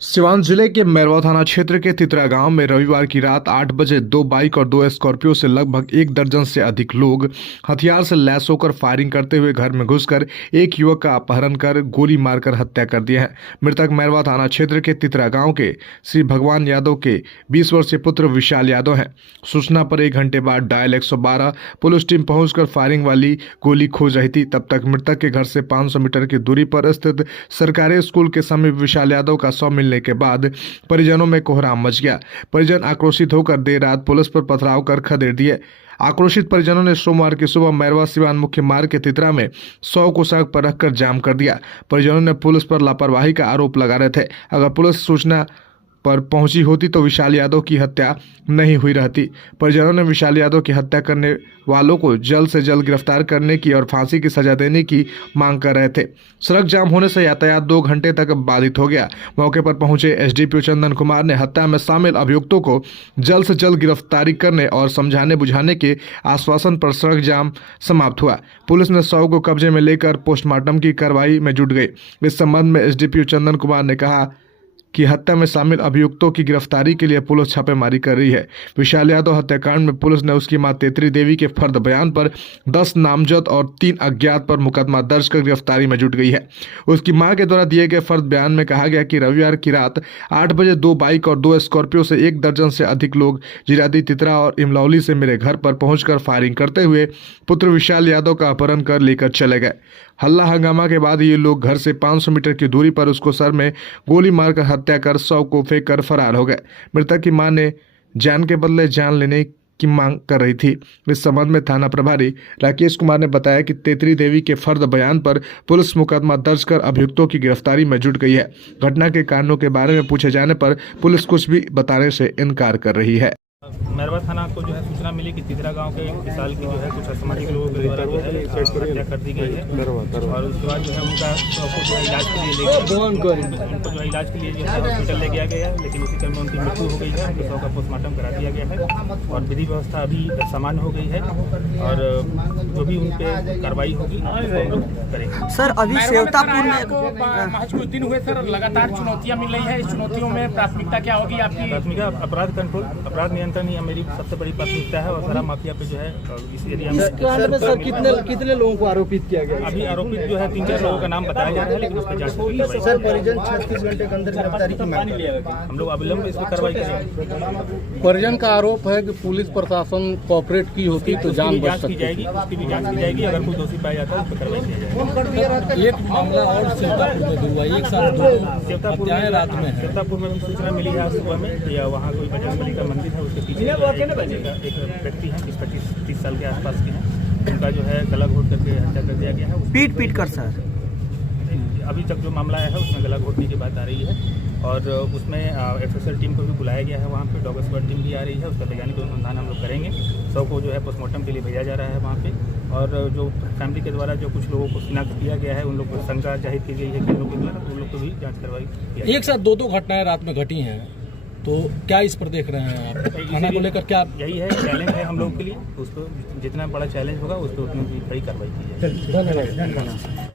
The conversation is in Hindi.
सिवान जिले के मैरवा थाना क्षेत्र के तितरा गांव में रविवार की रात 8 बजे 2 बाइक और 2 स्कॉर्पियो से लगभग 1 दर्जन से अधिक लोग हथियार से लैस होकर फायरिंग करते हुए घर में घुसकर एक युवक का अपहरण कर गोली मारकर हत्या कर दिया है। मृतक मैरवा थाना क्षेत्र के तितरा गांव के श्री भगवान यादव के 20 वर्षीय पुत्र विशाल यादव हैं। सूचना पर 1 घंटे बाद डायल 112 पुलिस टीम पहुंचकर फायरिंग वाली गोली खोज रही थी। तब तक मृतक के घर से 500 मीटर की दूरी पर स्थित सरकारी स्कूल के समीप विशाल यादव का शव मिलने के बाद परिजनों में कोहराम मच गया। परिजन आक्रोशित होकर देर रात पुलिस पर पथराव कर खदेड़ दिए। आक्रोशित परिजनों ने सोमवार की सुबह मैरवा सिवान मुख्य मार्ग के तितरा में 100 को सड़क पर रखकर जाम कर दिया। परिजनों ने पुलिस पर लापरवाही का आरोप लगा रहे थे। अगर पुलिस सूचना पर पहुंची होती तो विशाल यादव की हत्या नहीं हुई रहती। परिजनों ने विशाल यादव की हत्या करने वालों को जल्द से जल्द गिरफ्तार करने की और फांसी की सजा देने की मांग कर रहे थे। सड़क जाम होने से यातायात 2 घंटे तक बाधित हो गया। मौके पर पहुंचे एसडीपीओ चंदन कुमार ने हत्या में शामिल अभियुक्तों को जल्द से जल्द गिरफ्तारी करने और समझाने बुझाने के आश्वासन पर सड़क जाम समाप्त हुआ। पुलिस ने शव को कब्जे में लेकर पोस्टमार्टम की कार्रवाई में जुट गई। इस संबंध में एसडीपीओ चंदन कुमार ने कहा कि हत्या में शामिल अभियुक्तों की गिरफ्तारी के लिए पुलिस छापेमारी कर रही है। विशाल यादव हत्याकांड में पुलिस ने उसकी मां तेतरी देवी के फर्द बयान पर 10 नामजद और 3 अज्ञात पर मुकदमा दर्ज कर गिरफ्तारी में जुट गई है। उसकी मां के द्वारा दिए गए फर्द बयान में कहा गया कि रविवार की रात 8 बजे 2 बाइक और 2 स्कॉर्पियो से 1 दर्जन से अधिक लोग जिरादी तितरा और इमलौली से मेरे घर पर पहुंचकर फायरिंग करते हुए पुत्र विशाल यादव का अपहरण कर लेकर चले गए। हल्ला हंगामा के बाद ये लोग घर से 500 मीटर की दूरी पर उसको सर में गोली मारकर हत्या कर शव को फेंक कर फरार हो गए। मृतक की मां ने जान के बदले जान लेने की मांग कर रही थी। इस संबंध में थाना प्रभारी राकेश कुमार ने बताया कि तेतरी देवी के फर्द बयान पर पुलिस मुकदमा दर्ज कर अभियुक्तों की गिरफ्तारी में जुट गई है। घटना के कारणों के बारे में पूछे जाने पर पुलिस कुछ भी बताने से इनकार कर रही है। मैरवा थाना को जो है सूचना मिली कि तितरा गांव के विशाल की जो है कुछ असामाजिक लोगों के द्वारा जो है हत्या कर दी गई है और उसके बाद जो है उनका जो है इलाज के लिए उनको जो है इलाज के लिए जो है हॉस्पिटल ले गया गया है, लेकिन उसी क्रम में उनकी मृत्यु हो गई है। उनके शव का पोस्टमार्टम करा दिया गया है और विधि व्यवस्था अभी सामान्य हो गई है और जो भी उन पर कार्रवाई होगी वो हम लोग करेंगे। सर अभी सेवतापुर में महज कुछ दिन हुए सर, लगातार चुनौतियां मिल रही है। इस चुनौतियों में प्राथमिकता क्या होगी आपकी? प्राथमिकता अपराध कंट्रोल, अपराध नियंत्रण ही मेरी सबसे बड़ी प्राथमिकता है और शराब माफिया पे जो है इस एरिया में सर कितने लोगों को आरोपित किया गया? अभी आरोपित जो है 3-4 लोगों का नाम बताया जा रहा है, लेकिन उस पर जांच सर परिजन 36 घंटे के अंदर गिरफ्तारी की मांग कर रहे हैं। हम लोग अविलंब इस पर कार्रवाई करेंगे। परिजन का आरोप है कि पुलिस प्रशासन कोऑपरेट की होती तो जान बच सकती। उसकी भी जांच की जाएगी। अगर कोई दोषी पाया जाता है उस पर कार्रवाई किया जाएगी। एक मामला और सेवतापुर में हुआ, एक साथ सेवतापुर में भी सूचना मिली है सुबह में या वहाँ कोई बजरंगबली का मंदिर है, उसके पीछे एक व्यक्ति है 25-30 साल के आसपास के हैं, उनका जो है गला घोट करके हत्या कर दिया गया है। पीट कर सर अभी तक जो मामला आया है उसमें गला घोटने की बात आ रही है और उसमें एफएसएल टीम को भी बुलाया गया है। वहाँ पे डॉग स्क्वाड टीम भी आ रही है, उसका वैज्ञानिक अनुसंधान हम लोग करेंगे। शव को जो है पोस्टमार्टम के लिए भेजा जा रहा है वहाँ पे और जो फैमिली के द्वारा जो कुछ लोगों को शिनाख्त किया गया है उन लोग को शंका जाहिर की गई है कि उन लोग के द्वारा, तो उन लोग को भी जाँच कार्रवाई। एक साथ 2 घटनाएं रात में घटी हैं, तो क्या इस पर देख रहे हैं आप? थाना को लेकर क्या यही है चैलेंज है हम लोग के लिए, उसको जितना बड़ा चैलेंज होगा उस पर उतनी बड़ी कार्रवाई की जाएगी। धन्यवाद।